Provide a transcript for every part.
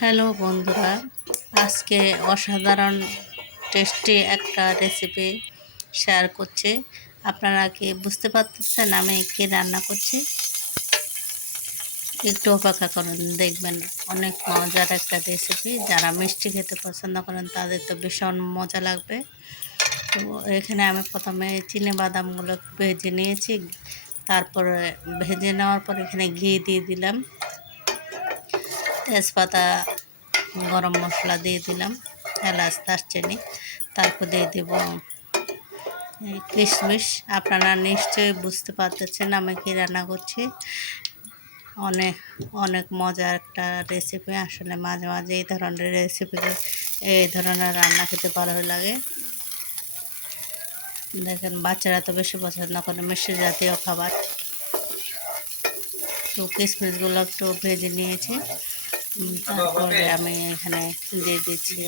Hello বন্ধুরা, আজকে অসাধারণ টেস্টি একটা রেসিপি শেয়ার করছি। আপনারা কি বুঝতে পারতেছেন আমি কি রান্না করছি? একটু অপেক্ষা করুন, দেখবেন অনেক মজার একটা রেসিপি। যারা মিষ্টি খেতে পছন্দ করেন তাদের তো ভীষণ মজা লাগবে। তো এখানে আমি প্রথমে বাদামগুলো ভেজে নিয়েছি। তারপরে ভেজে নেওয়ার পর এখানে ঘি দিয়ে দিলাম, তেজপাতা, গরম মশলা দিয়ে দিলাম, এলাচ, দারচিনি। তারপর দিয়ে দেব কিশমিশ। আপনারা নিশ্চয়ই বুঝতে পারতেছেন আমি কি রান্না করছি। অনেক অনেক মজার একটা রেসিপি। আসলে মাঝে মাঝে এই ধরনের রান্না খেতে ভালো লাগে। দেখেন, বাচ্চারা তো বেশি পছন্দ করে মিষ্টি জাতীয় খাবার। তো কিশমিশগুলো একটু ভেজে নিয়েছি। তারপরে আমি এখানে দিয়ে দিচ্ছি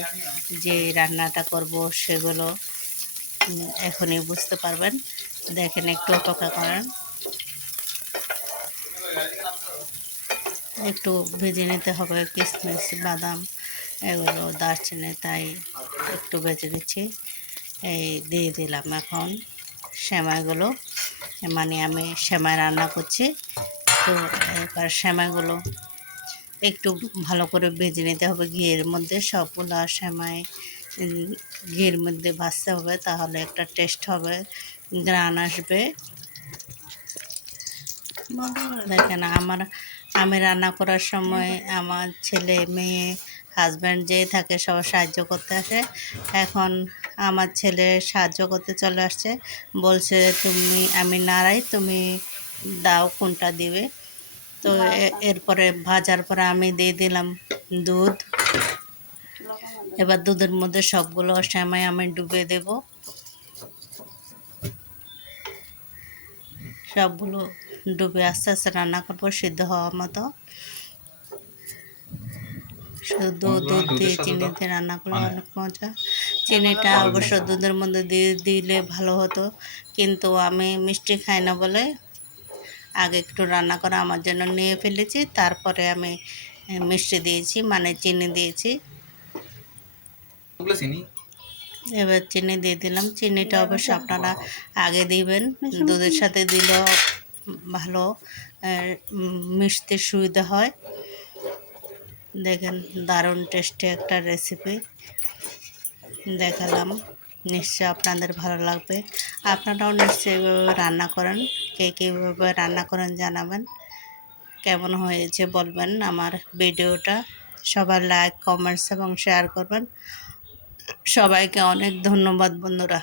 যে রান্নাটা করব সেগুলো এখনই বুঝতে পারবেন। দেখেন, একটু অপেক্ষা করেন, একটু ভেজে নিতে হবে কিশমিশ, বাদাম, এগুলো, দারচিনি, তাই একটু ভেজে নিচ্ছি। এই দিয়ে দিলাম এখন সেমাইগুলো, মানে আমি সেমাই রান্না করছি। তো এবার সেমাইগুলো একটু ভালো করে ভেজে নিতে হবে ঘিয়ের মধ্যে। সবগুলো সেমাই ঘিয়ের মধ্যে ভাজতে হবে, তাহলে একটা টেস্ট হবে, গ্রান আসবে। দেখেন, আমি রান্না করার সময় আমার ছেলে, মেয়ে, হাজব্যান্ড যেই থাকে সবাই সাহায্য করতে আসে। এখন আমার ছেলে সাহায্য করতে চলে আসছে, বলছে আমি নাড়াই, তুমি দাও কোনটা দিবে। তো এরপরে ভাজার পরে আমি দিয়ে দিলাম দুধ। এবার দুধের মধ্যে সবগুলো সেমাই আমি ডুবিয়ে দেব। সবগুলো ডুবে আস্তে আস্তে রান্না করবো সিদ্ধ হওয়ার মতো। শুধু দুধ দিয়ে চিনি দিয়ে রান্না করলে অনেক মজা। চিনিটা অবশ্য দুধের মধ্যে দিলে ভালো হতো, কিন্তু আমি মিষ্টি খাই না বলে আগে একটু রান্না করা আমার জন্য নিয়ে ফেলেছি। তারপরে আমি মিষ্টি দিয়েছি, মানে চিনি দিয়েছি। এবার চিনি দিয়ে দিলাম। চিনিটা অবশ্য আপনারা আগে দিবেন, দুধের সাথে দিলেও ভালো মিশতে সুবিধা হয়। দেখেন, দারুণ টেস্টি একটা রেসিপি দেখালাম, নিশ্চয় আপনাদের ভালো লাগবে। আপনারাও নিশ্চয়ই এইভাবে রান্না করেন। কে কীভাবে রান্না করেন জানাবেন, কেমন হয়েছে বলবেন আমার ভিডিওটা। সবাই লাইক, কমেন্টস এবং শেয়ার করবেন। সবাইকে অনেক ধন্যবাদ বন্ধুরা।